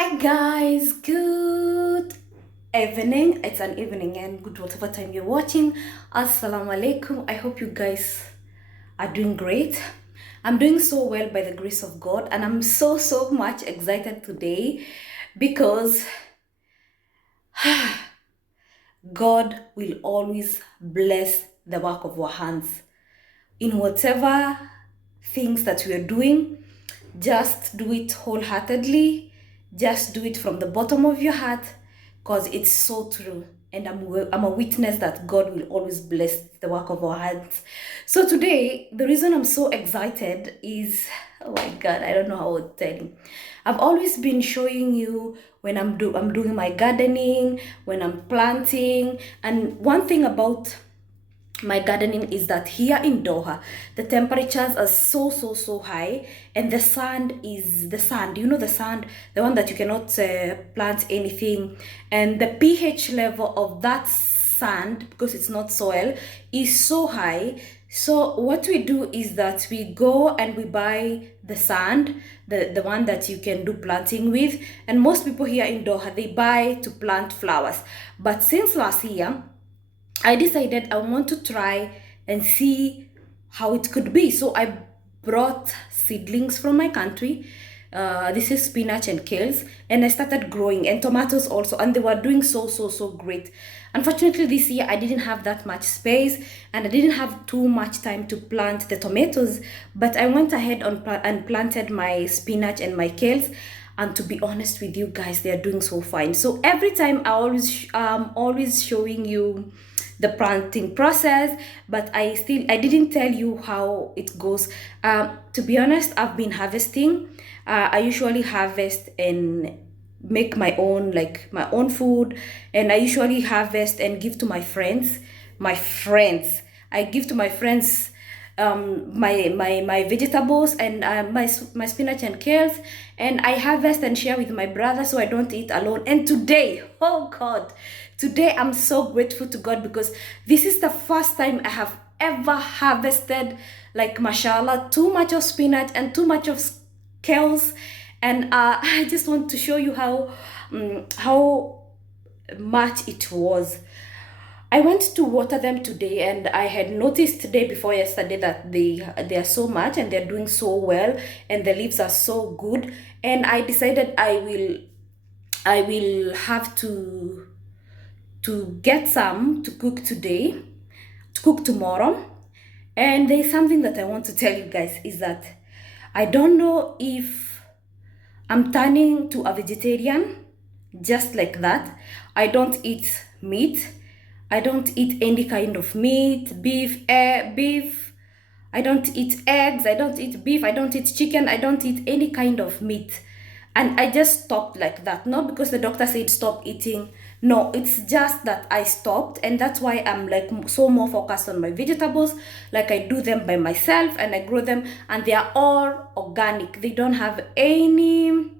Hi guys, good evening. It's an evening and good whatever time you're watching. Assalamu alaikum. I hope you guys are doing great. I'm doing so well by the grace of God, and I'm so much excited today because God will always bless the work of our hands. In whatever things that we are doing, just do it wholeheartedly. Just do it from the bottom of your heart, because it's so true. And I'm a witness that God will always bless the work of our hands. So today, the reason I'm so excited is, oh my God, I don't know how to tell you. I've always been showing you when I'm doing my gardening, when I'm planting. And one thing about my gardening is that here in Doha, the temperatures are so high, and the sand, you know, the sand, the one that you cannot plant anything, and the pH level of that sand, because it's not soil, is so high. So what we do is that we go and we buy the sand, the one that you can do planting with. And most people here in Doha, they buy to plant flowers. But since last year, I decided I want to try and see how it could be. So I brought seedlings from my country. This is spinach and kales, and I started growing, and tomatoes also, and they were doing so great. Unfortunately, this year I didn't have that much space, and I didn't have too much time to plant the tomatoes, but I went ahead and planted my spinach and my kales. And to be honest with you guys, they are doing so fine. So every time I always showing you the planting process, but I didn't tell you how it goes. To be honest, I've been harvesting. I usually harvest and make my own food, and I usually harvest and give to my friends. I give to my friends my vegetables and my spinach and kales, and I harvest and share with my brother, so I don't eat alone. And today, oh God, today I'm so grateful to God, because this is the first time I have ever harvested, like, mashallah, too much of spinach and too much of kales. And I just want to show you how much it was. I went to water them today, and I had noticed today before yesterday that they are so much and they're doing so well, and the leaves are so good. And I decided I will have to get some to cook today, to cook tomorrow. And there's something that I want to tell you guys, is that I don't know if I'm turning to a vegetarian just like that. I don't eat meat. I don't eat any kind of meat, beef. I don't eat eggs. I don't eat beef. I don't eat chicken. I don't eat any kind of meat. And I just stopped like that. Not because the doctor said stop eating. No, it's just that I stopped. And that's why I'm like so more focused on my vegetables. Like, I do them by myself and I grow them. And they are all organic. They don't have any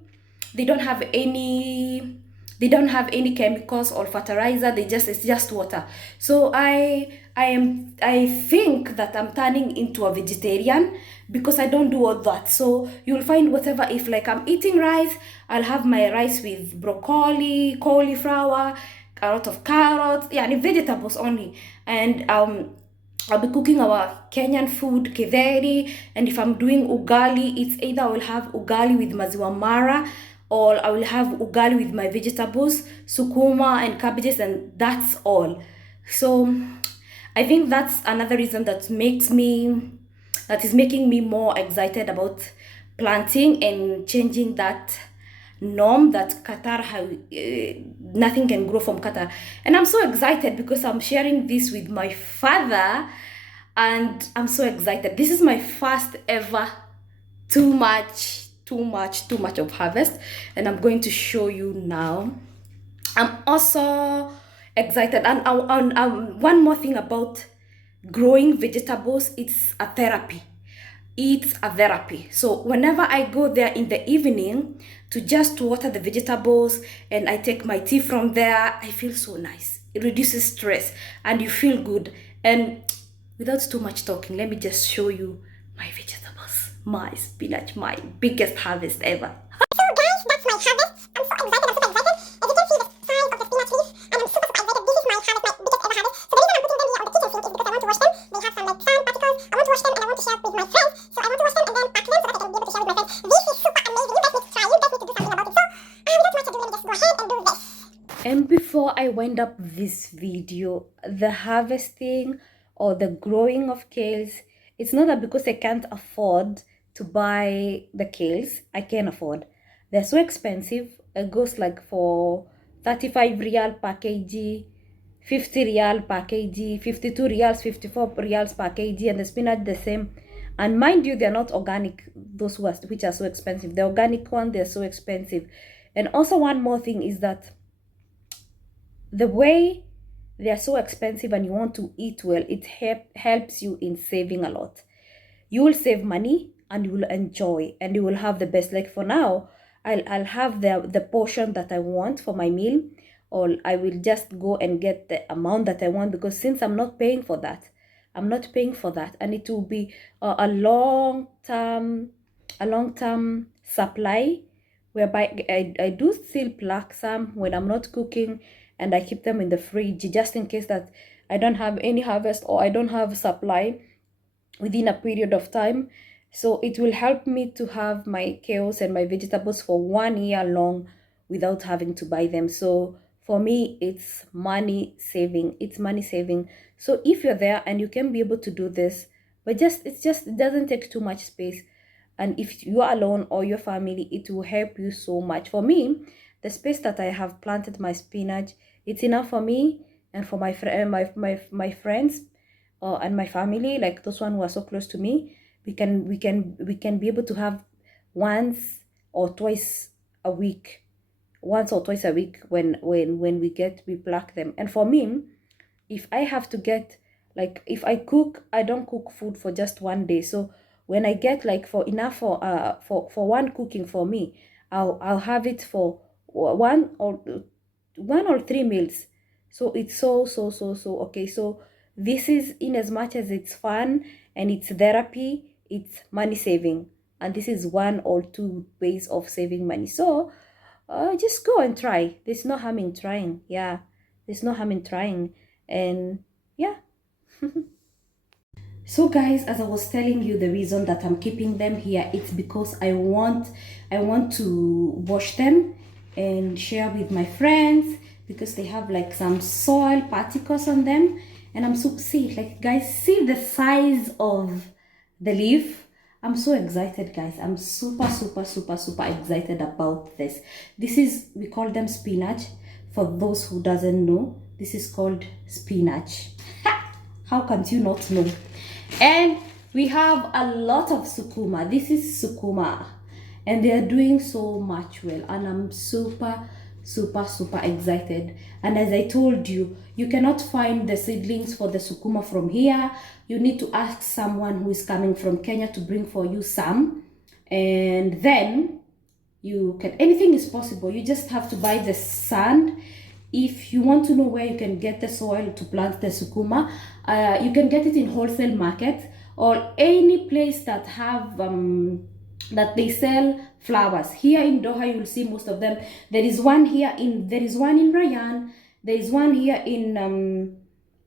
chemicals or fertilizer. It's just water. So I think that I'm turning into a vegetarian, because I don't do all that. So you'll find whatever, if like I'm eating rice, I'll have my rice with broccoli, cauliflower, a lot of carrots, yeah, and vegetables only. And I'll be cooking our Kenyan food, kidheri, and if I'm doing ugali, it's either I will have ugali with maziwa mara, or I will have ugali with my vegetables, sukuma and cabbages, and that's all. So I think that's another reason that is making me more excited about planting and changing that norm that Qatar nothing can grow from Qatar. And I'm so excited because I'm sharing this with my father, and I'm so excited. This is my first ever too much of harvest, and I'm going to show you now. I'm also excited. And one more thing about growing vegetables, it's a therapy. So whenever I go there in the evening to just water the vegetables, and I take my tea from there, I feel so nice. It reduces stress and you feel good. And without too much talking, let me just show you my vegetables, my spinach, my biggest harvest ever. So guys, that's my harvest. I'm so And before I wind up this video, the harvesting or the growing of kales, it's not that because I can't afford to buy the kales, I can afford. They're so expensive. It goes like for 35 real per kg, 50 real per kg, 52 reals, 54 reals per kg, and the spinach the same. And mind you, they're not organic, those which are so expensive. The organic one, they're so expensive. And also one more thing is that the way they are so expensive and you want to eat well, it helps you in saving a lot. You will save money and you will enjoy and you will have the best. Like for now, I'll have the portion that I want for my meal, or I will just go and get the amount that I want, because since I'm not paying for that, and it will be a long term supply, whereby I do still pluck some when I'm not cooking, and I keep them in the fridge just in case that I don't have any harvest or I don't have supply within a period of time. So it will help me to have my kales and my vegetables for 1 year long without having to buy them. So for me, it's money saving. It's money saving. So if you're there and you can be able to do this, but it doesn't take too much space. And if you are alone or your family, it will help you so much. For me, the space that I have planted my spinach, it's enough for me and for my friends and my family, like those one who are so close to me. We can be able to have once or twice a week, when we pluck them. And for me, if I have to get, like if I cook, I don't cook food for just 1 day. So when I get like for enough for one cooking for me, I'll have it for one or 3 meals. So it's so okay. So this is, in as much as it's fun and it's therapy, it's money saving, and this is one or two ways of saving money. So just go and try. There's no harm in trying. Yeah, there's no harm in trying. And yeah. So guys, as I was telling you, the reason that I'm keeping them here, it's because I want to wash them and share with my friends, because they have like some soil particles on them. And I'm so, see, like guys, see the size of the leaf. I'm so excited, guys. I'm super excited about this. This is, we call them spinach. For those who doesn't know, this is called spinach. How can't you not know? And we have a lot of sukuma. This is sukuma, and they're doing so much well, and I'm super excited. And as I told you, you cannot find the seedlings for the sukuma from here. You need to ask someone who is coming from Kenya to bring for you some, and then you can, anything is possible. You just have to buy the sand. If you want to know where you can get the soil to plant the sukuma, you can get it in wholesale market or any place that have that they sell flowers. Here in Doha, you'll see most of them. There is one in Rayan. There is one here in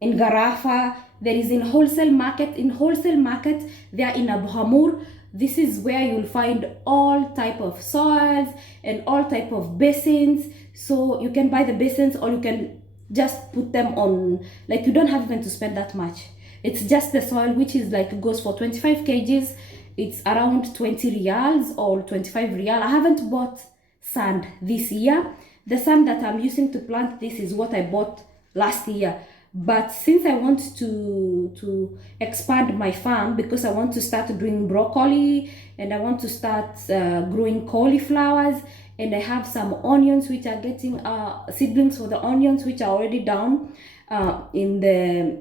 Garafa. There is in wholesale market. In wholesale market, they are in Abu Hamur. This is where you'll find all type of soils and all type of basins. So you can buy the basins, or you can just put them on, like you don't have even to spend that much. It's just the soil, which is like, goes for 25 kgs. It's around 20 reals or 25 real. I haven't bought sand this year. The sand that I'm using to plant this is what I bought last year. But since I want to expand my farm, because I want to start doing broccoli and I want to start growing cauliflowers, and I have some onions which are getting seedlings for the onions which are already down in the,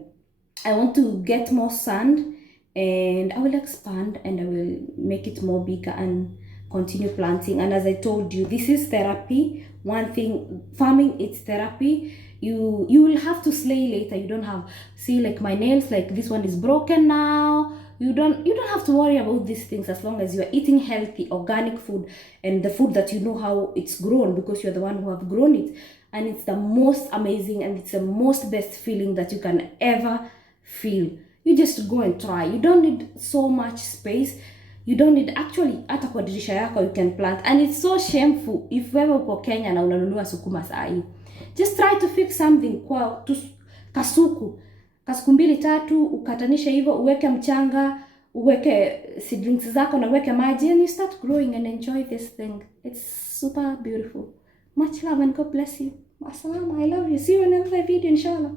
I want to get more sand, and I will expand and I will make it more bigger and continue planting. And as I told you, this is therapy. One thing, farming, it's therapy. You will have to slay later. You don't have, see, like my nails, like this one is broken now. You don't have to worry about these things, as long as you are eating healthy organic food and the food that you know how it's grown, because you're the one who have grown it. And it's the most amazing and it's the most best feeling that you can ever feel. You just go and try. You don't need so much space. You don't need, actually hata kwa dirisha yako you can plant, and it's so shameful if wewe uko Kenya na unanunua sukuma saa hii. Just try to fix something kwa kasuku 2-3 ukatanisha hivyo, uweke mchanga, uweke seedlings zako na uweke maji, and you start growing and enjoy this thing. It's super beautiful. Much love and God bless you. Assalamu, I love you. See you in another video, inshallah.